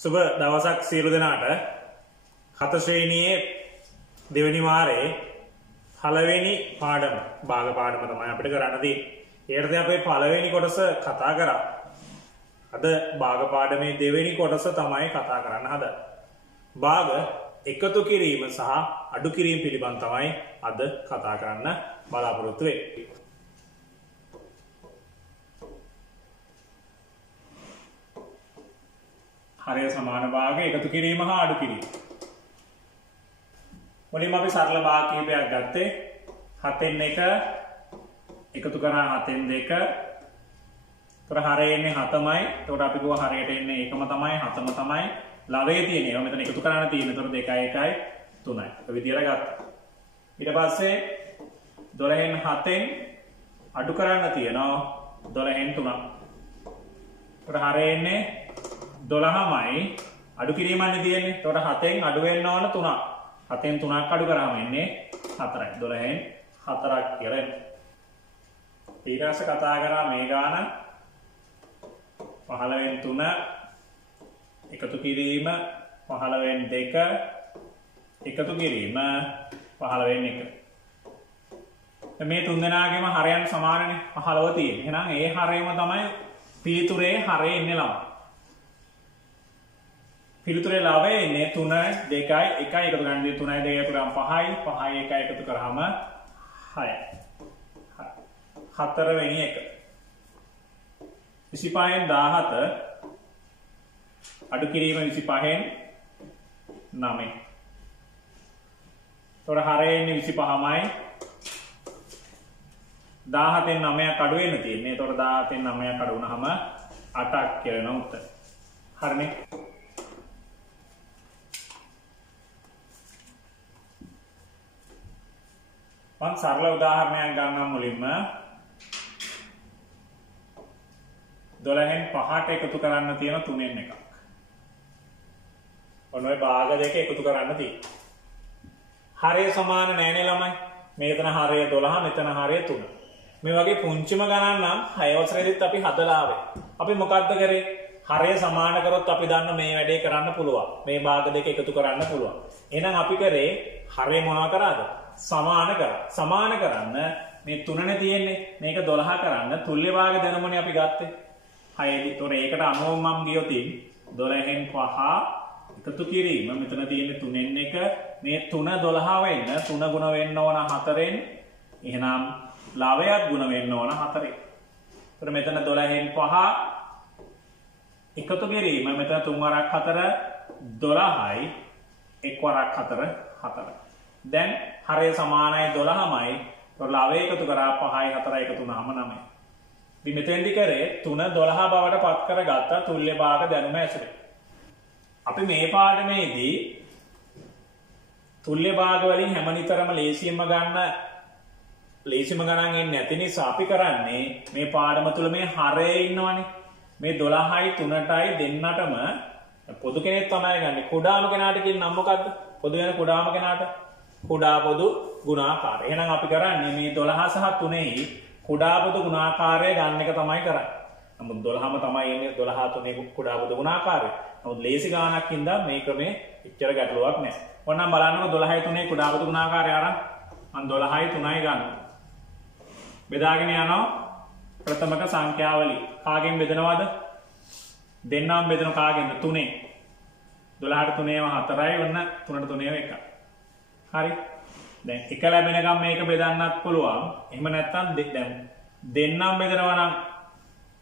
සුබ දවසක් සියලු දෙනාට. හත ශ්‍රේණියේ දෙවෙනි වාරයේ පළවෙනි පාඩම භාග පාඩම තමයි අපිට කරන්න තියෙන්නේ. ඒකට අපි පළවෙනි කොටස කතා කරා. අද භාග පාඩමේ දෙවෙනි කොටස තමයි කතා කරන්න හදන්නේ. භාග එකතු කිරීම සහ අඩු කිරීම පිළිබඳ තමයි අද කතා කරන්න බලාපොරොත්තු වෙන්නේ. හරය සමාන භාග එකතු කිරීම හා අඩු කිරීම. මුලින්ම අපි සරල භාග කිහිපයක් ගත්තේ. 7න් 1 එකතු කරා 7න් 2. ඒතර හරය එන්නේ 7මයි. ඒතකොට අපි ගුවා හරයට එන්නේ 1ම තමයි 7ම තමයි. ලවයේ තියෙන ඒවා මෙතන එකතු කරන්න තියෙන. ඒතර 2 1යි 3යි. ඒක විදියට ගත්තා. ඊට පස්සේ 12න් 7න් අඩු කරන්න තියෙනවා 12න් 3. ඒතර හරය එන්නේ 12මයි අඩු කිරීමන්නේ තියෙන්නේ. එතකොට 7න් අඩු වෙන්න ඕන 3ක්. 7න් 3ක් අඩු කරාම එන්නේ 4යි. 12න් 4ක් කියලා එන්නේ. ඊට පස්සේ කතා කරා මේ ගාන 15න් 3 එකතු කිරීම 15න් 2 එකතු කිරීම 15න් 1. මේ තුන් දෙනාගේම හරයන් සමානනේ 15 තියෙන්නේ. එහෙනම් ඒ හරයම තමයි පිළිතුරේ හරය එන්නේ ළමයි. පිළිතුරේ ලාභය එන්නේ 3 2යි 1යි එකතු කරන්නේ 3යි 2යි එකතු කරාම 5යි 5යි 1යි එකතු කරාම 6යි 4 වෙනි එක 25න් 17 අඩු කිරීම 25න් 9. එතකොට හරය එන්නේ 25මයි 17න් 9ක් අඩු වෙන්න තියෙන්නේ. එතකොට 17න් 9ක් අඩු වුණාම 8ක් කියලා වෙන උත්තර. හරිනේ. මම සරල උදාහරණයක් ගන්නම් මුලින්ම. 12න් 5ට එකතු කරන්න තියෙන 3න් එකක්. ඔන්න ඔය භාග දෙක එකතු කරන්න තියෙනවා. හරය සමාන නෑනේ ළමයි. මෙතන හරය 12, මෙතන හරය 3. මේ වගේ පුංචිම ගණන් නම් 6 වසරේදීත් අපි හදලා ආවේ. අපි මොකද්ද කරේ? හරය සමාන කරොත් අපි දන්න මේ වැඩේ කරන්න පුළුවන්. මේ භාග දෙක එකතු කරන්න පුළුවන්. එහෙනම් අපි කරේ හරය මොනවා කරාද? සමාන කරා. සමාන කරන්න මේ 3නේ තියෙන්නේ. මේක 12 කරන්න තුල්්‍ය භාග දැනුමනේ අපි ගත්තේ. 6දී. ඒතොර ඒකට අනුව මම ගියොත් 12න් 5 එකතු කිරීම මෙතන තියෙන්නේ 3න් 1. මේ 3 12 වෙන්න 3 ගුණ වෙන්න ඕන 4න්. එහෙනම් ලාභයක් ගුණ වෙන්න ඕන 4න්. ඒතොර මෙතන 12න් 5 එකතු කිරීම මෙතන 3 වරක් 4 12යි 1 වරක් 4 4යි. දැන් හරය සමානයි 12මයි. ඒතකොට ලාභය එකතු කරා 5යි 4යි එකතු වුණාම 9යි. ඉතින් මෙතෙන්දි කරේ 3 12 බවට පත් කරගත්ත තුල්්‍ය භාග දැනුම ඇසුරේ. අපි මේ පාඩමේදී තුල්්‍ය භාග වලින් හැමනිතරම ලේසියෙන්ම ගන්න ලේසිම ගණන් එන්නේ නැති නිසා අපි කරන්නේ මේ පාඩම තුල මේ හරය ඉන්නවනේ. මේ 12යි 3ටයි දෙන්නටම පොදු කෙනෙක් තමයි ගන්නෙ. කුඩාම කෙනාට කියන නම මොකද්ද? පොදු වෙන කුඩාම කෙනාට කුඩා පොදු ගුණාකාරය. එහෙනම් අපි කරන්නේ මේ 12 සහ 3ෙහි කුඩා පොදු ගුණාකාරය ගන්න එක තමයි කරන්නේ. නමුත් 12ම තමයි එන්නේ 12 3 කුඩා පොදු ගුණාකාරය. නමුත් ලේසි ගානක් හින්දා මේ ක්‍රමේ එච්චර ගැටලුවක් නැහැ. ඕනනම් බලන්නකො 12යි 3යි කුඩා පොදු ගුණාකාරය අරන් මම 12යි 3යි ගන්නවා. බෙදාගෙන යනවා ප්‍රථමක සංඛ්‍යාවලිය. කාගෙන් බෙදනවද? දෙන්නම් බෙදන කාගෙන්ද? 3ෙන්. 12ට 3ේම 4යි ඔන්න 3ට 3ේම 1යි. හරි. දැන් එක ලැබෙනකම් මේක බෙදන්නත් පුළුවන්. එහෙම නැත්නම් දැන් දෙන්නම් බෙදනවා නම්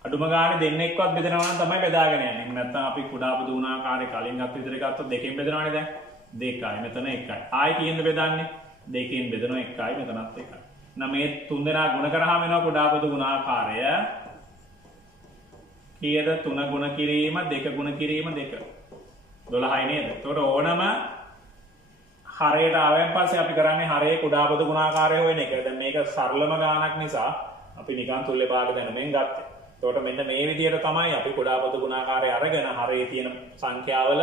අඩුම ගානේ දෙන්නෙක්වත් බෙදනවා නම් තමයි බෙදාගෙන යන්නේ. එහෙම නැත්නම් අපි කුඩා පොදු ගුණාකාරය කලින් ගත්ත විදිහට ගත්තොත් දෙකෙන් බෙදනවානේ දැන්. 2යි මෙතන 1යි. ආයි කීයෙන්ද බෙදන්නේ? දෙකෙන් බෙදනවා 1යි මෙතනත් 1යි. නම් මේ තුන් දෙනා ගුණ කරාම වෙනවා කුඩා පොදු ගුණාකාරය. කීයද? 3 ගුණ කිරීම 2 ගුණ කිරීම 2. 12යි නේද? ඒතකොට ඕනම හරයට ආවෙන් පස්සේ අපි කරන්නේ හරයේ කුඩා පොදු ගුණාකාරය හොයන එක. දැන් මේක සරලම ගානක් නිසා අපි නිකන් තුල්්‍ය භාග දැනුමෙන් ගත්තා. ඒතකොට මෙන්න මේ විදිහට තමයි අපි කුඩා පොදු ගුණාකාරය අරගෙන හරයේ තියෙන සංඛ්‍යාවල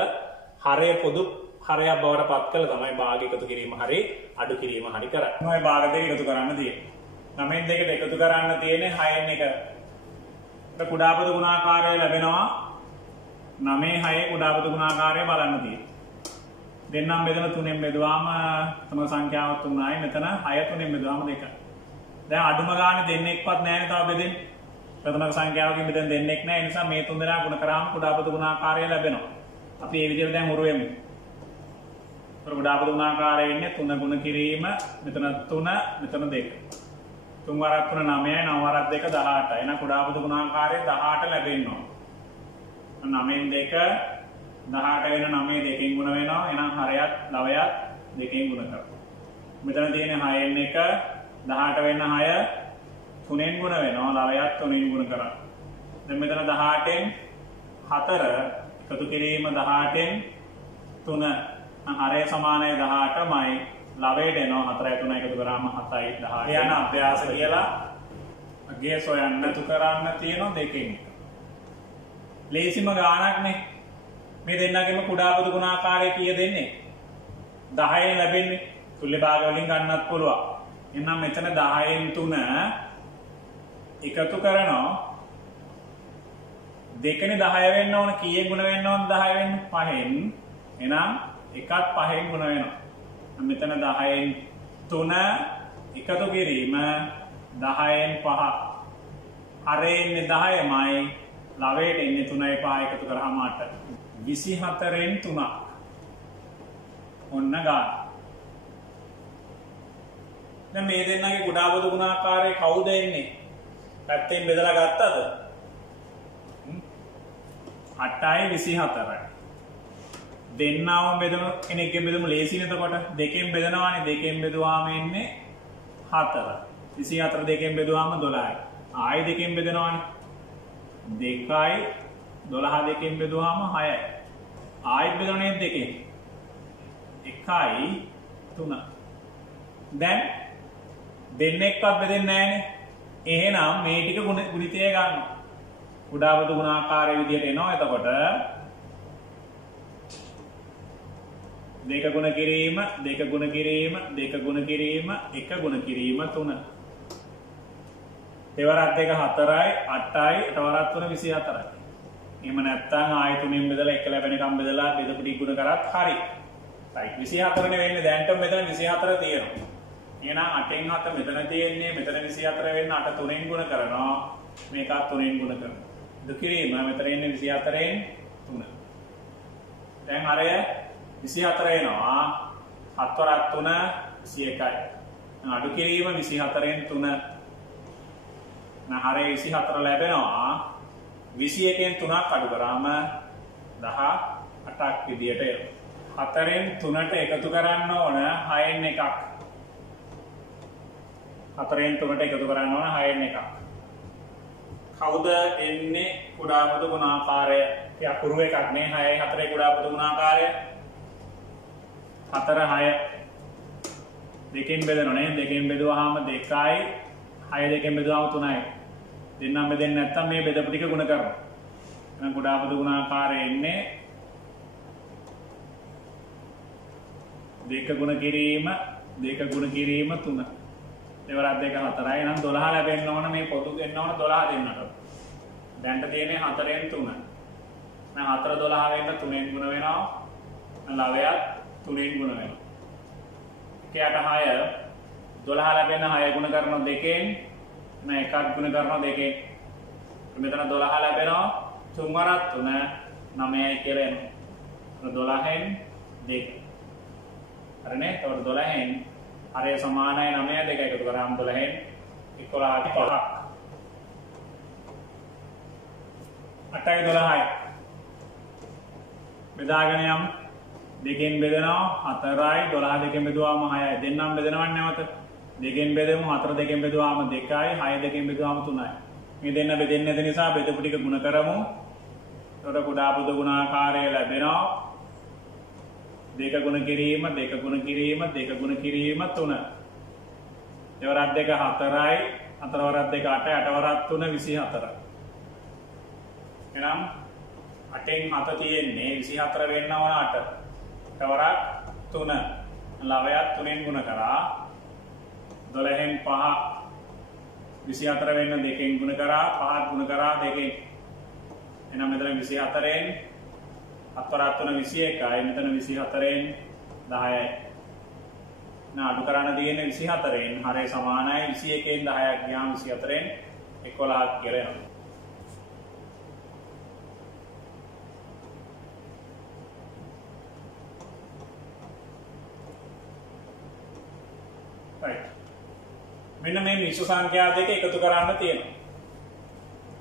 හරය පොදු හරයක් බවට පත් කළ තමයි භාග එකතු කිරීම හරි අඩු කිරීම හරි කරන්නේ. මේ භාග දෙක එකතු කරන්න තියෙන්නේ. 9න් 2ට එකතු කරන්න තියෙන්නේ 6න් 1. කුඩා පොදු ගුණාකාරය ලැබෙනවා 9 6 කුඩාපද ගුණාකාරය බලන්න තියෙනවා. දෙන්නම් බෙදලා 3ෙන් බෙදුවාම ප්‍රථම සංඛ්‍යාව 3යි. මෙතන 6 3ෙන් බෙදුවාම 2යි. දැන් අඩුම ගානේ දෙන්නෙක්වත් නැහැ තව බෙදෙන්නේ. ප්‍රථම සංඛ්‍යාවකින් මෙතන දෙන්නෙක් නැහැ. ඒ නිසා මේ තුන් දෙනා ගුණ කරාම කුඩාපද ගුණාකාරය ලැබෙනවා. අපි මේ විදිහට දැන් උරු වෙමු. කුඩාපද ගුණාකාරය ඉන්නේ 3 ගුණ කිරීම. මෙතන 3 මෙතන 2. 3 වරක් 3 9යි 9 වරක් 2 18යි. එහෙනම් කුඩාපද ගුණාකාරය 18 ලැබෙනවා. 9න් 2 18 වෙන 9 දෙකෙන් ගුණ වෙනවා. එහෙනම් හරයත් ලවයත් දෙකෙන් ගුණ කරනවා. මෙතන තියෙන 6න් 1 18 වෙන 6 3ෙන් ගුණ වෙනවා. ලවයත් 3ෙන් ගුණ කරනවා. දැන් මෙතන 18න් 4 එකතු කිරීම 18න් 3 හරය සමානයි 18මයි. ලවයට එනවා 4යි 3යි එකතු කරාම 7යි 10යි. යන අභ්‍යාස කියලා අගය සොයන්න තු කරන්න තියෙනවා දෙකෙන්. ලේසිම ගානක් නේ. මේ දෙන්නගෙම කුඩාපද ගුණාකාරය කීය දෙන්නේ? 10න් ලැබෙන්නේ. තුල්‍ය භාග වලින් ගන්නත් පුළුවන්. එහෙනම් මෙතන 10න් 3 එකතු කරනවා. දෙකනේ 10 වෙන්න ඕන. කීයෙන් ගුණ වෙන්න ඕන 10 වෙන්න? 5න්. එහෙනම් එකත් 5න් ගුණ වෙනවා. මෙතන 10න් 3 එකතු කිරීම 10න් 5. හරේ ඉන්නේ 10මයි. ලවයට එන්නේ 3යි 5 එකතු කරාම 8. 24න් 3. ඔන්න ගන්න. දැන් මේ දෙන්නගේ කුඩාපද ගුණාකාරය කවුද එන්නේ? පැත්තෙන් බෙදලා ගත්තද? 8යි 24යි. දෙන්නවම බෙදමු කෙනෙක්ගෙන් බෙදමු ලේසියි එතකොට. දෙකෙන් බෙදනවානේ. දෙකෙන් බෙදුවාම එන්නේ 4. 24 දෙකෙන් බෙදුවාම 12යි. ආයි දෙකෙන් බෙදනවානේ. 2යි 12 දෙකෙන් බෙදුවාම 6යි. ආයෙත් බෙදන්නේ දෙකෙන්. 1යි 3. දැන් දෙන්නෙක්වත් බෙදෙන්නේ නැහනේ. එහෙනම් මේ ටික ගුණිතය ගන්න. කුඩාපද ගුණාකාරය විදිහට එනවා. එතකොට දෙක ගුණ කිරීම, දෙක ගුණ කිරීම, දෙක ගුණ කිරීම, එක ගුණ කිරීම 3. දෙවරක් 2 4යි, 8යි, අටවරක් 3 24යි. එහෙම නැත්නම් ආයෙ 3න් බෙදලා 1 ලැබෙනකම් බෙදලා බෙදපු ටික ගුණ කරත් හරි. right 24 නේ වෙන්නේ. දැන්ට මෙතන 24 තියෙනවා. එහෙනම් 8න් 7 මෙතන තියෙන්නේ. මෙතන 24 වෙන්න 8 3න් ගුණ කරනවා. මේකත් 3න් ගුණ කරනවා. දුක කිරීම මෙතන ඉන්නේ 24න් 3. දැන් අරය 24 එනවා. 7 වරක් 3 21යි. අඩු කිරීම 24න් 3. හරය 24 ලැබෙනවා. 21න් 3ක් අඩු කරාම 18ක් විදියට එනවා. 4න් 3ට එකතු කරන්න ඕන 6න් 1ක්. 4න් 3ට එකතු කරන්න ඕන 6න් 1ක්. කවුද එන්නේ කුඩාපද ගුණාකාරය? යකුරු එකක් නේ. 6යි 4යි කුඩාපද ගුණාකාරය 4 6 දෙකෙන් බෙදනනේ. දෙකෙන් බෙදුවාම 2යි 6 දෙකෙන් බෙදුවාම 3යි. දෙන්නම් බෙදෙන්නේ නැත්තම් මේ බෙදපු ටික ගුණ කරනවා. එහෙනම් කුඩාපද ගුණාකාරය එන්නේ දෙක ගුණ කිරීම 3. දෙවරක් 2 4යි. එහෙනම් 12 ලැබෙන්න ඕන. මේ පොදු දෙන්න ඕන 12 දෙන්නට. දැන්ට තියෙන්නේ 4න් 3. දැන් 4 12 වෙන්න 3න් ගුණ වෙනවා. ලවයත් 3න් ගුණ වෙනවා. 1ට 6 12 ලැබෙන 6 ගුණ කරනවා 2න්. නෑ එකක් ගුණ කරනවා 2න්. මෙතන 12 ලැබෙනවා 3 වරක් 3 9යි කියලා එනවා. 12න් 2. හරිනේ. ඒතකොට 12න් හරය සමානයි 9 2 එකතු කරාම 12න් 11ට 5ක්. 8යි 12යි. බෙදාගෙන යම්. දෙකෙන් බෙදනවා 4යි 12 දෙකෙන් බෙදුවාම 6යි. දෙන්නම් බෙදනවන්නේ නැවත. දෙකෙන් බෙදමු 4 දෙකෙන් බෙදුවාම 2යි 6 දෙකෙන් බෙදුවාම 3යි. මේ දෙන්න බෙදෙන්නේ නැති නිසා බෙදපු ටික ගුණ කරමු. එතකොට කුඩාපද ගුණාකාරය ලැබෙනවා. දෙක ගුණ කිරීම 3. දෙවරක් 2 4යි 4 වරක් 2 8යි 8 වරක් 3 24යි. එහෙනම් 8න් 7 තියෙන්නේ 24 වෙන්න ඕන 8. 8 වරක් 3 ලවයත් 3න් ගුණ කරා 12න් 5 24 වෙන්න 2න් ගුණ කරා 5ත් ගුණ කරා 2න්. එහෙනම් මෙතන 24න් 4 3 21යි මෙතන 24න් 10යි. අඩු කරන්න තියෙන්නේ 24න්. හරය සමානයි 21න් 10ක් ගියාම 24න් 11ක් කියලා එනවා. මෙන්න මේ මිශ්‍ර සංඛ්‍යා දෙක එකතු කරන්න තියෙනවා.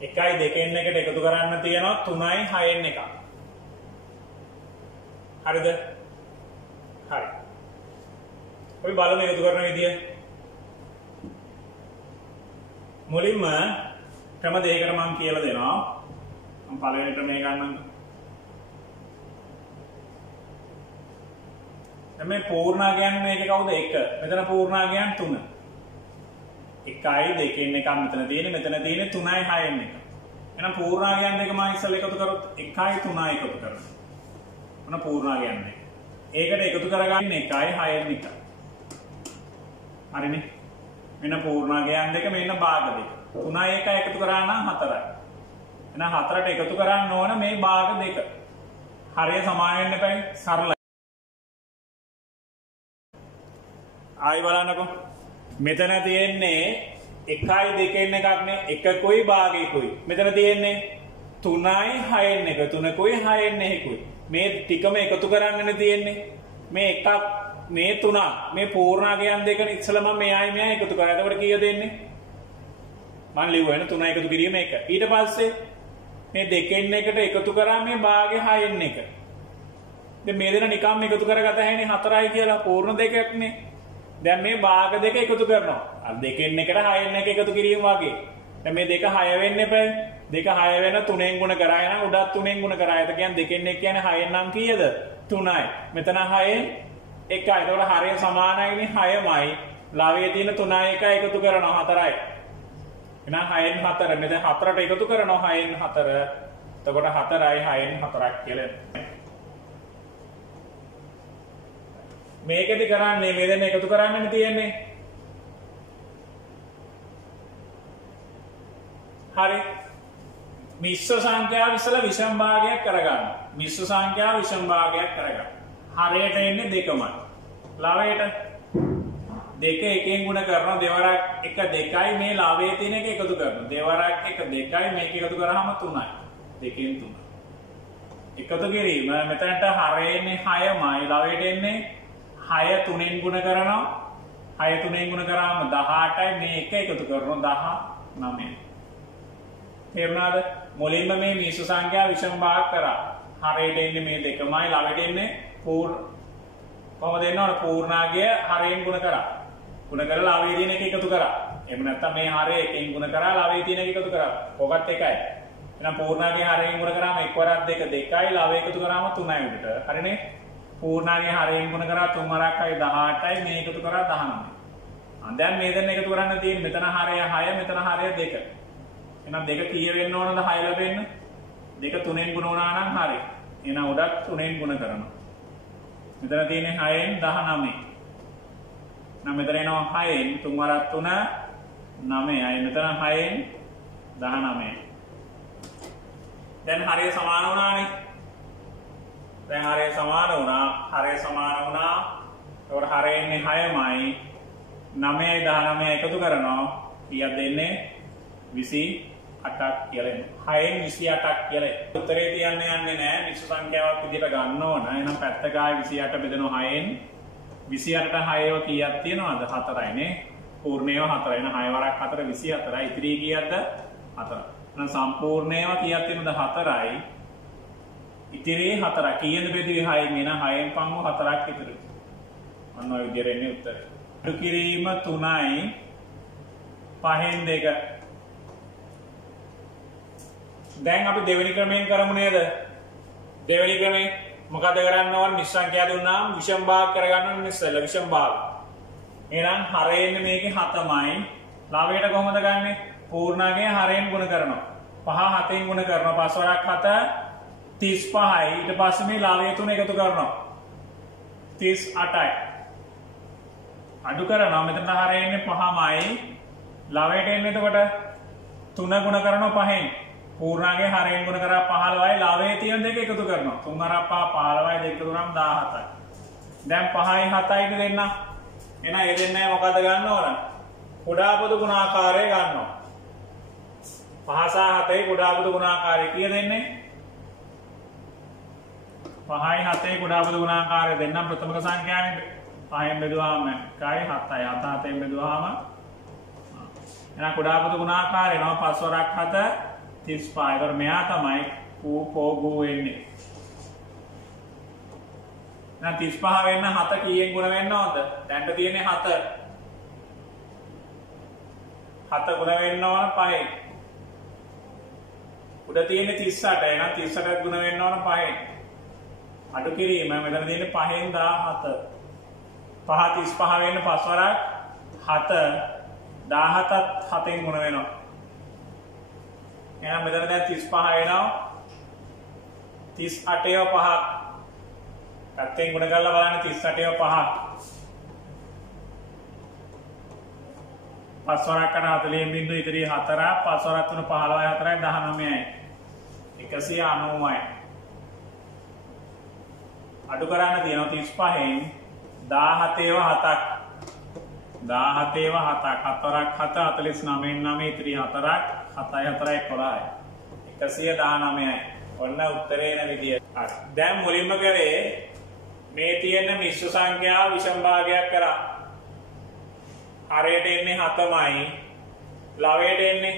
1යි 2න් එකට එකතු කරන්න තියෙනවා 3යි 6න් එකක්. හරිද? හරි. අපි බලමු එකතු කරන විදිය. මුලින්ම ක්‍රම දෙකකට මම කියලා දෙනවා. මම පළවෙනි ක්‍රමය ගන්නම්. දැන් මේ පූර්ණාංගයන් මේකේ කවුද 1? මෙතන පූර්ණාංගයන් 3. 1යි 2න් එකක් මෙතන තියෙන්නේ, මෙතන තියෙන්නේ 3යි 6න් එක. එහෙනම් පූර්ණාංගයන් දෙක මම ඉස්සෙල්ලා එකතු කරොත් 1යි 3යි එකතු කරනවා. මොන පූර්ණාංගයන් දෙක. ඒකට එකතු කරගන්නේ 1යි 6න් එක. හරිනේ. මෙන්න පූර්ණාංගයන් දෙක මෙන්න භාග දෙක. 3යි 1යි එකතු කරා නම් 4යි. එහෙනම් 4ට එකතු කරන්න ඕන මේ භාග දෙක. හරිය සමාන වෙන්න එපයි. සරලයි. ආයි බලන්නකෝ. මෙතන තියෙන්නේ 1යි 2න් එකක්නේ. 1කුයි භාගයකුයි. මෙතන තියෙන්නේ 3යි 6න් එක. 3කුයි 6න් එකකුයි. මේ ටිකම එකතු කරන්නනේ තියෙන්නේ. මේ එකක් මේ 3 මේ පූර්ණාංගයන් දෙක ඉස්සලම මෙයයි මෙයයි එකතු කරා. එතකොට කීයද එන්නේ? මම ලියුවා 3 එකතු කිරීම 1. ඊට පස්සේ මේ 2න් එකට එකතු කරා මේ භාගය 6න් එක. දැන් මේ දෙන නිකම්ම එකතු කරගත හැන්නේ 4යි කියලා පූර්ණ දෙකක්නේ. දැන් මේ භාග දෙක එකතු කරනවා. අර 2න් එකට 6න් එක එකතු කිරීම වගේ. දැන් මේ දෙක 6 වෙන්න එපා. දෙක 6 වෙන 3ෙන් ගුණ කරා යන උඩත් 3ෙන් ගුණ කරා. එත කියන්නේ 2න් එක කියන්නේ 6න් නම් කීයද? 3යි. මෙතන 6න් 1යි. ඒතකොට හරිය සමානයිනේ 6මයි. ලාවේ තියෙන 3යි 1යි එකතු කරනවා 4යි. එහෙනම් 6න් 4. මෙතන 4ට එකතු කරනවා 6න් 4. එතකොට 4යි 6න් 4ක් කියලා එනවා. මේකෙදි කරන්නේ මේ දෙන්න එකතු කරන්නනේ තියෙන්නේ. හරි. මිශ්‍ර සංඛ්‍යාව ඉස්සලා විෂම භාගයක් කරගන්න. මිශ්‍ර සංඛ්‍යාව විෂම භාගයක් කරගන්න. හරයට එන්නේ 2මයි. ලාවයට 2 එකෙන් ගුණ කරනවා දෙවරක් 1 2යි මේ ලාවයේ තියෙන එක එකතු කරනවා. දෙවරක් 1 2යි මේක එකතු කරාම 3යි. 2කින් 3. එකතු කිරීම මෙතනට හරයන්නේ 6මයි. ලාවයට එන්නේ 6 3ෙන් ගුණ කරනවා. 6 3ෙන් ගුණ කරාම 18යි මේ එක එකතු කරනවා 19. තේරුණාද? මුලින්ම මේ මිශ්‍ර සංඛ්‍යාව විෂම භාග කරා. හරයට එන්නේ මේ 2මයි. ලාවට එන්නේ කොහොමද එන්න ඕන? පූර්ණාංගය හරයෙන් ගුණ කරා. ගුණ කරලා ලාවේ තියෙන එක එකතු කරා. එහෙම නැත්නම් මේ හරය එකෙන් ගුණ කරා ලාවේ තියෙන එක එකතු කරා. ඔකත් එකයි. එහෙනම් පූර්ණාංගය හරයෙන් ගුණ කරාම 1 වරක් 2 2යි ලාවේ එකතු කරාම 3යි උඩට. හරිනේ? පූර්ණාංගය හරයෙන් ගුණ කරා 3 වරක් 18යි මේ එකතු කරා 19යි. දැන් මේ දෙන්න එකතු කරන්න තියෙන්නේ මෙතන හරය 6 මෙතන හරය 2. එහෙනම් 2 කීය වෙන්න ඕනද 6 ලැබෙන්න? 2 3ෙන් ගුණ වුණා නම් හරි. එහෙනම් උඩත් 3ෙන් ගුණ කරනවා. මෙතන තියෙන්නේ 6න් 19. නම් මෙතන එනවා 6න් 3 වරක් 3 9යි. මෙතන 6න් 19යි. දැන් හරිය සමාන වුණානේ. දැන් හරිය සමාන වුණා. හරිය සමාන වුණා. ඒකට හරිය ඉන්නේ 6මයි. 9යි 19යි එකතු කරනවා. කීයක් දෙන්නේ? 28ක් කියලා එනවා. 6න් 28ක් කියලා. උත්තරේ තියන්නේ යන්නේ නැහැ. මිශ්‍ර සංඛ්‍යාවක් විදිහට ගන්න ඕන. එහෙනම් පැත්තක ආයි 28 බෙදෙනවා 6න්. 28ට 6ව කීයක් තියෙනවද? 4යි නේ. පූර්ණේව 4යි. එහෙනම් 6 වරක් 4 24යි. ඉතිරි කීයක්ද? 4. එහෙනම් සම්පූර්ණේව කීයක් තියෙනවද? 4යි. ඉතිරි 4. කීයද බෙදුවේ 6න්? එහෙනම් 6න් පංගු 4ක් ඉතුරු. අන්න ඔය විදිහට එන්නේ උත්තරේ. අඩු කිරීම 3යි 5න් 2. දැන් අපි දෙවෙනි ක්‍රමයෙන් කරමු නේද? දෙවෙනි ක්‍රමේ මොකද කරන්න ඕන? මිශ්‍ර සංඛ්‍යා දුන්නාම විෂම භාග කරගන්න ඕනේ ඉස්සෙල්ලා විෂම භාග. එහෙනම් හරයෙන් මේකේ 7මයි. ලාවයට කොහොමද ගන්නෙ? පූර්ණාංගය හරයෙන් ගුණ කරනවා. 5 7ෙන් ගුණ කරනවා. 5 වරක් 7 35යි. ඊට පස්සේ මේ ලාවය තුන එකතු කරනවා. 38යි. අඩු කරනවා. මෙතන හරයෙන් 5මයි. ලාවයට එන්නේ එතකොට 3 ගුණ කරනවා 5ෙන්. පූර්ණාගේ හරයෙන් ගුණ කරා 15යි ලවයේ තියෙන දෙක එකතු කරනවා. 3 හරක් 5 15යි දෙක තුනම 17යි. දැන් 5යි 7යි දෙන්න. එහෙනම් ඒ දෙන්නේ මොකද ගන්න ඕන? කුඩා පොදු ගුණාකාරය ගන්නවා. 5 සහ 7යි කුඩා පොදු ගුණාකාරය කීය දෙන්නේ? 5යි 7යි කුඩා පොදු ගුණාකාරය දෙන්නම් ප්‍රථමක සංඛ්‍යාවේ 5න් බෙදුවාම 1යි 7යි 7 7න් බෙදුවාම එහෙනම් කුඩා පොදු ගුණාකාරය නෝ 5 වරක් 7 35. ඒතර මෙයා තමයි කෝගු වෙන්නේ. එහෙනම් 35 වෙන්න 7 කීයෙන් ගුණ වෙන්න ඕනද? දැන්ට තියෙන්නේ 7. 7 ගුණ වෙන්න ඕන 5න්. උඩ තියෙන්නේ 38. එහෙනම් 38ට ගුණ වෙන්න ඕන 5න්. අඩු කිරීම මෙතන තියෙන්නේ 5න් 17. 5 35 වෙන්න 5 වරක් 7 17ත් 7න් ගුණ වෙනවා. එහෙනම් මෙතන දැන් 35 වෙනවා 38ව 5ක්. පැත්තෙන් ගුණ කරලා බලන්න 38ව 5ක්. 5 වරක් 40 බිංදුව ඉතිරි 4 5 වරක් 3 15යි 4යි 19යි 190යි. අඩු කරන්න තියෙනවා 35න් 17ව 7ක්. 17ව 7ක් 7 වරක් 7 49න් 9 ඉතිරි 4ක් 7යි 4යි 11යි 119යි. ඔන්න උත්තරේ එන විදිය. හරි. දැන් මුලින්ම කරේ මේ තියෙන මිශ්‍ර සංඛ්‍යාව විෂම භාගයක් කරා. හරයට එන්නේ 7මයි. ලවයට එන්නේ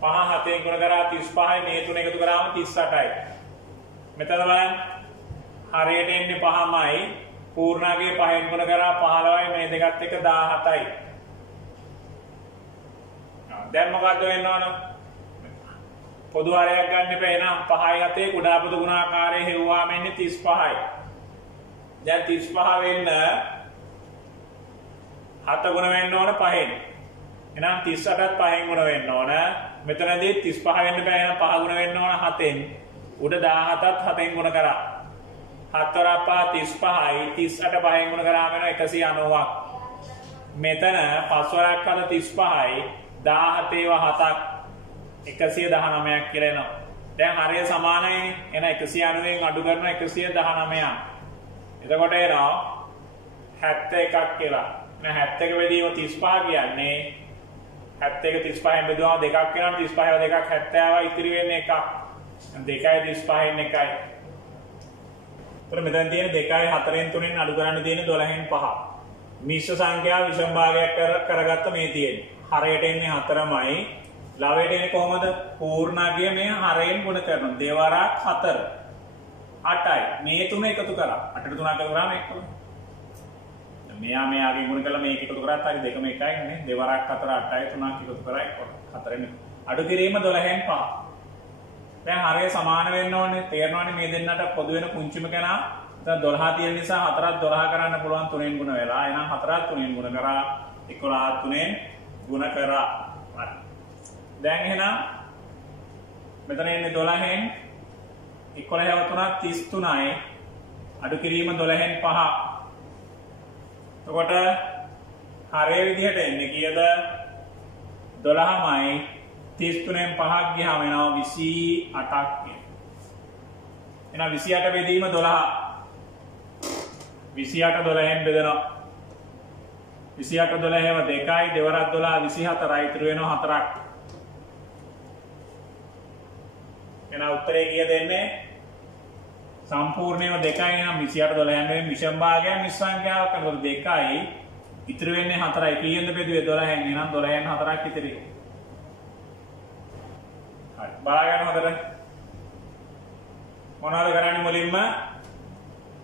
5 7න් ගුණ කරා 35යි මේ තුන එකතු කරාම 38යි. මෙතන බලන්න. හරයට එන්නේ 5මයි. පූර්ණාගේ 5න් ගුණ කරා 15යි මේ දෙකත් එක 17යි. දැන් මොකද්ද වෙන්න ඕන? පොදු හරයක් ගන්න එපා. එහෙනම් 5යි 7ේ කුඩා පොදු ගුණාකාරයේ හෙව්වාම එන්නේ 35යි. දැන් 35 වෙන්න 7 ගුණ වෙන්න ඕන 5න්. එහෙනම් 38ත් 5න් ගුණ වෙන්න ඕන. මෙතනදී 35 වෙන්න බෑ. එහෙනම් 5 ගුණ වෙන්න ඕන 7න්. උඩ 17ත් 7න් ගුණ කරා. 7 වරක් 5 35යි 38 5න් ගුණ කරාම වෙනවා 190ක්. මෙතන 5 වරක් 7 35යි 17ව 7ක් 119ක් කියලා එනවා. දැන් හරිය සමානයිනේ. එහෙනම් 190න් අඩු කරනවා 119ක්. එතකොට එනවා 71ක් කියලා. එහෙනම් 71 බෙදීම 35 කියන්නේ 71 35න් බෙදුවාම දෙකක් වෙනවා. 35ව දෙකක් 70යි ඉතිරි වෙන්නේ එකක්. 2යි 35න් එකයි. මෙතන තියෙන 2යි 4න් 3න් අඩු කරන්න තියෙන 12න් 5. මිශ්‍ර සංඛ්‍යාව විෂම භාගයක් කරගත්ත මේ තියෙන්නේ. හරයට එන්නේ 4මයි. ලවයට එන්නේ කොහොමද? පූර්ණාගය මේ හරයෙන් ගුණ කරනවා. දෙවරක් 4 8යි. මේ තුන එකතු කරා. 8ට 3ක් එකතු කරාම 1. මෙයාගේ ගුණ කළා මේක එකතු කරාත් හරි දෙකම එකයි නේ. දෙවරක් 4 8යි 3ක් එකතු කරා 1. 4න් අඩු කිරීම 12න් 5. දැන් හරය සමාන වෙන්න ඕනේ. තේරෙනවනේ මේ දෙන්නට පොදු වෙන පුංචිම කෙනා. දැන් 12 තියෙන නිසා 4ත් 12 කරන්න පුළුවන් 3න් ගුණ වෙලා. එහෙනම් 4ත් 3න් ගුණ කරා 11ත් 3න් ගුණ කරා. හරි. දැන් එහෙනම් මෙතන එන්නේ 12න් 11ව 3ක් 33යි. අඩු කිරීම 12න් 5. එතකොට හරය විදිහට එන්නේ කීයද? 12මයි 33න් 5ක් ගියාම එනවා 28ක්. එහෙනම් 28 බෙදීම 12. 28 12න් බෙදෙනවා. 28 12ව 2යි දෙවරක් 12 24යි ඉතුරු වෙනවා 4ක්. එහෙනම් උත්තරේ කීයද එන්නේ? සම්පූර්ණයෙන්ම 2යි. එහෙනම් 28 12න් වෙන විෂම භාගයක් මිශ්‍ර සංඛ්‍යාවක් කරනකොට 2යි ඉතුරු වෙන්නේ 4යි. කීයෙන්ද බෙදුවේ 12න්? එහෙනම් 12න් 4ක් ඉතිරි. හරි. බලාගන්න හොඳට. මොනවද කරන්නේ මුලින්ම?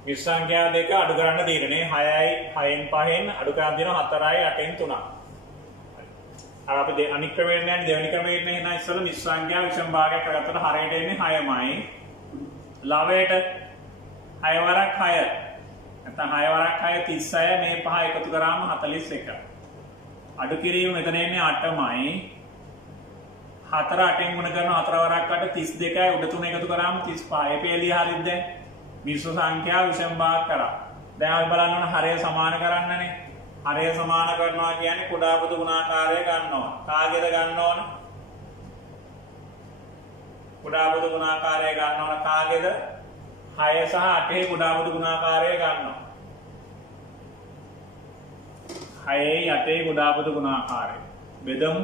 මිශ්‍ර සංඛ්‍යා දෙක අඩු කරන්න තියෙන්නේ 6යි 6න් 5න් අඩු කරන් දෙනවා 4යි 8න් 3ක්. හරි. අපි අනික් ක්‍රමයෙන් යන්නේ දෙවෙනි ක්‍රමයෙන් එහෙනම් ඉස්සෙල්ලා මිශ්‍ර සංඛ්‍යා විෂම භාගයක් කරගත්තට හරයට එන්නේ 6මයි. ලවයට 6 වරක් 6. නැත්නම් 6 වරක් 6 36 මේ 5 එකතු කරාම 41. අඩු කිරීම මෙතන එන්නේ 8මයි. 4 8න් ගුණ කරනවා 4 වරක් 8 32යි උඩ 3 එකතු කරාම 35. ඒ පෙළිය හරියද දැන්? මිශ්‍ර සංඛ්‍යා විෂම භාග කරා. දැන් අපි බලන්න ඕන හරය සමාන කරන්නනේ. හරය සමාන කරනවා කියන්නේ කුඩා පොදු ගුණාකාරය ගන්නවා. කාගේද ගන්න ඕන? කුඩා පොදු ගුණාකාරය ගන්න ඕන කාගේද? 6 සහ 8 කුඩා පොදු ගුණාකාරය ගන්නවා. 6යි 8යි කුඩා පොදු ගුණාකාරය. බෙදමු.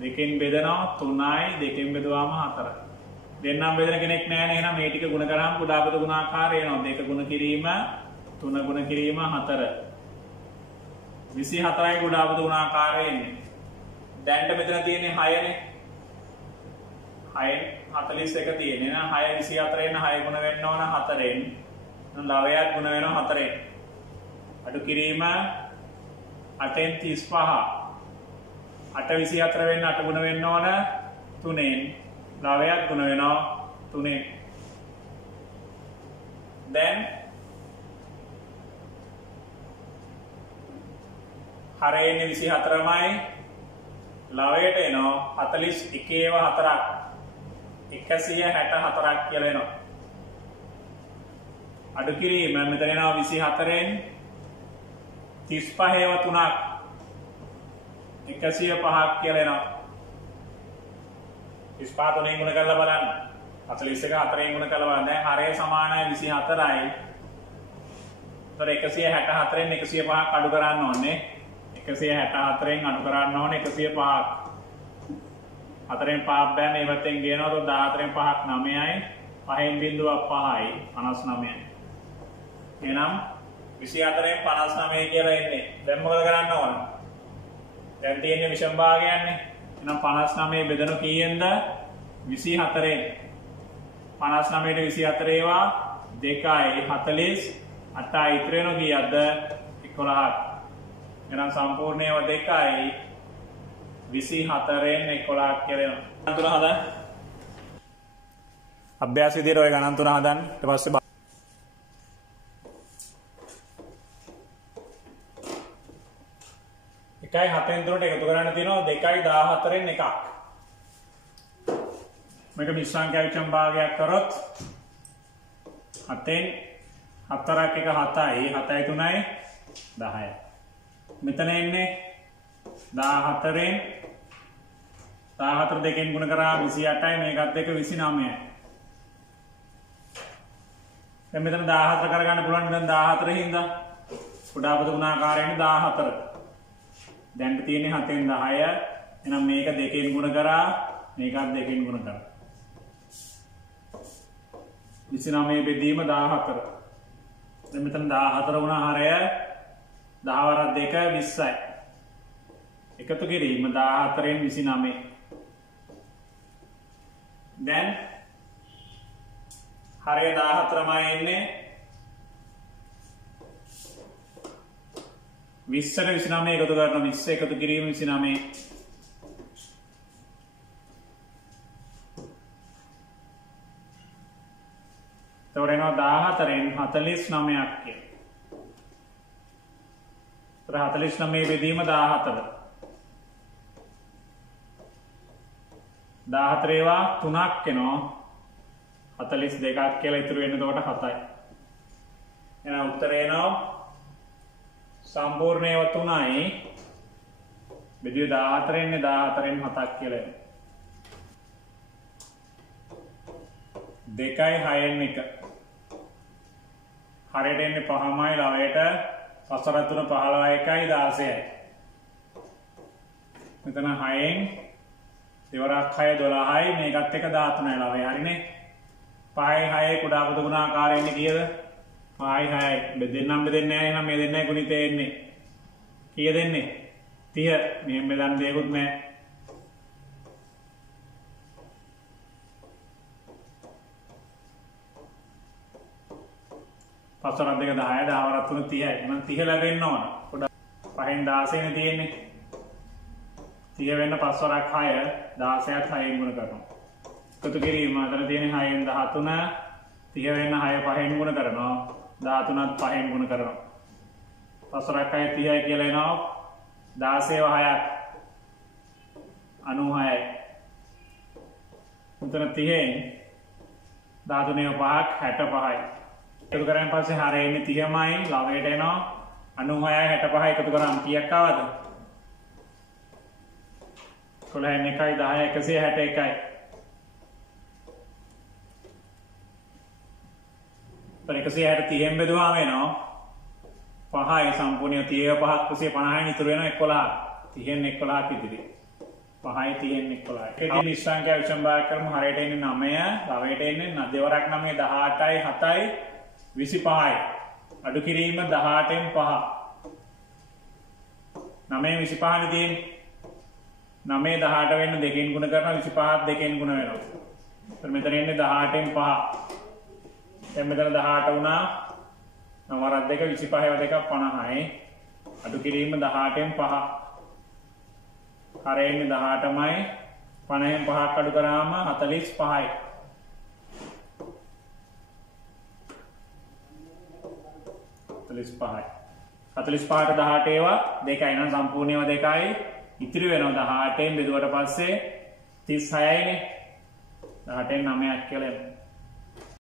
දෙකෙන් බෙදනවා 3යි දෙකෙන් බෙදුවාම 4යි. දෙන්නම් බෙදෙන කෙනෙක් නැහැ නේ. එහෙනම් මේ ටික ගුණ කරාම කුඩා පොදු ගුණාකාරය එනවා. 2 ගුණ කිරීම 3 ගුණ කිරීම 4. 24යි කුඩා පොදු ගුණාකාරය එන්නේ. දැන්ට මෙතන තියෙන්නේ 6නේ. 6 41 තියෙන්නේ නා 6 24 6 ගුණ වෙන්න ඕන 4ෙන්. එහෙනම් 9ක් ගුණ වෙනවා 4ෙන්. අඩු කිරීම 8ෙන් 35. 8 24 වෙන්න 8 ගුණ වෙන්න ඕන 3ෙන්. 9ක් ගුණ වෙනවා 3ෙන්. දැන් හරයන්නේ 24මයි. 9ට එනවා 41ව 4ක්. 164ක් කියලා එනවා. අඩු කිරීම මෙතන එනවා 24න් 35ව 3ක් 105ක් කියලා එනවා. 35 3ෙන් ගුණ කරලා බලන්න. 41 4ෙන් ගුණ කරලා බලන්න. දැන් හරය සමානයි 24යි. ඒතර 164න් 105ක් අඩු කරන්න ඕනේ. 164න් අඩු කරන්න ඕනේ 105ක්. 4ෙන් 5ක් බෑනේ ඉවතෙන් ගේනවා. તો 14න් 5ක් 9යි. 5න් බිඳුවක් 5යි 59යි. එහෙනම් 24න් 59 කියලා එන්නේ. දැන් මොකද කරන්න ඕන? දැන් තියෙන්නේ විෂම භාගයන්නේ. එහෙනම් 59 බෙදෙන කීයෙන්ද? 24න්. 59ට 24 ඒවා 2යි 40 8යි ඉතුරු වෙන කීයක්ද? 11ක්. එහෙනම් සම්පූර්ණයව 2යි 24න් 11ක් කියලා එනවා. ගණන් තුන හදන්න. අභ්‍යාස විදියට ඔය ගණන් තුන හදන්න. ඊට පස්සේ 1යි 7න් 3ට එකතු කරන්න තියෙනවා 2යි 14න් 1ක්. මේක මිශ්‍රාංකය විචම් භාගයක් කරොත් 7න් 4ක් 1 7යි 7යි 3යි 10යි. මෙතන එන්නේ 14න් 14 දෙකෙන් ගුණ කරා 28යි මේකත් එක්ක 29යි. දැන් මෙතන 14 කරගන්න පුළුවන්. මෙතන 14 හින්දා කුඩා පොදු ගුණාකාරයෙන් 14. දැන් තියෙන්නේ 7න් 10. එහෙනම් මේක දෙකෙන් ගුණ කරා මේකත් දෙකෙන් ගුණ කරා. 29 බෙදීම 14. දැන් මෙතන 14 වුණා හරය 10 වරක් 2 20යි. එකතු කිරීම 14න් 29. දැන් හරය 14මයි එන්නේ 20ට 29 එකතු කරනවා 20 එකතු කිරීම 29. එතකොට එනවා 14න් 49ක් කියලා. 49 බෙදීම 14. 14 ඒවා 3ක් එනවා 42ක් කියලා ඉතුරු වෙන්නේ එතකොට 7යි. එහෙනම් උත්තරේ එනවා සම්පූර්ණයව 3යි බෙදුවේ 14න් 14න් 7ක් කියලා එනවා. 2යි 6න් 1. හරියට එන්නේ 5මයි 9ට 5 3 15යි 16යි. මෙතන 6න් දෙවරක් 6 12යි මේකත් එක 13යි 9යි හරිනේ. 5යි 6යි කුඩා පොදු ගුණාකාරයෙන් කීයද? 5යි 6යි බෙදෙන්නම් බෙදෙන්නේ නැහැ. එහෙනම් මේ දෙන්නයි ගුණිතේ එන්නේ. කීයද එන්නේ? 30. මෙහෙම බෙදන්න දෙයක්වත් නැහැ. පස්වරක් දෙක 10යි 10 වරක් 3 30යි. එහෙනම් 30 ලැබෙන්න ඕන. කුඩා 5න් 16නේ තියෙන්නේ. 30 වෙන්න පස්වරක් 6 16ත් 6න් ගුණ කරනවා. එකතු කිරීම අතර තියෙන 6න් 13 30 වෙන්න 6 5න් ගුණ කරනවා 13ත් 5න් ගුණ කරනවා. පස්වරක් 6 30යි කියලා එනවා 16ව 6ක් 96යි. මෙතන 30න් 13ව 5ක් 65යි. එකතු කරාන් පස්සේ හරය එන්නේ 30මයි 9ට එනවා 96යි 65යි එකතු කරාම කීයක් ආවද? 11න් 1යි 10යි 161යි. තොර 160 බෙදුවාම වෙනවා 5යි සම්පූර්ණය 35 150යි ඉතුරු වෙනවා 11 30න් 11ක් ඉතිරි 5යි 30න් 11යි ඒකේ නිස්සංඛ්‍ය විෂම භාග කරමු හරියට එන්නේ 9 ලවයට එන්නේ දෙවරක් 9 18යි 7යි 25යි අඩු කිරීම 18න් 5 9 25 නේ තියෙන්නේ 9 18 වෙන්න දෙකෙන් ගුණ කරනවා 25ත් දෙකෙන් ගුණ වෙනවා. එතන මෙතන එන්නේ 18න් 5. දැන් මෙතන 18 වුණා. 9 2 25 2 50යි. අඩු කිරීම 18න් 5. හරේ එන්නේ 18මයි 50න් 5ක් අඩු කරාම 45යි. පහයි 45ට 18 ඒවා දෙකයි නම් සම්පූර්ණ ඒවා දෙකයි ඉතිරි වෙනවා 18න් බෙදුවට පස්සේ 36යිනේ 18න් 9ක් කියලා එනවා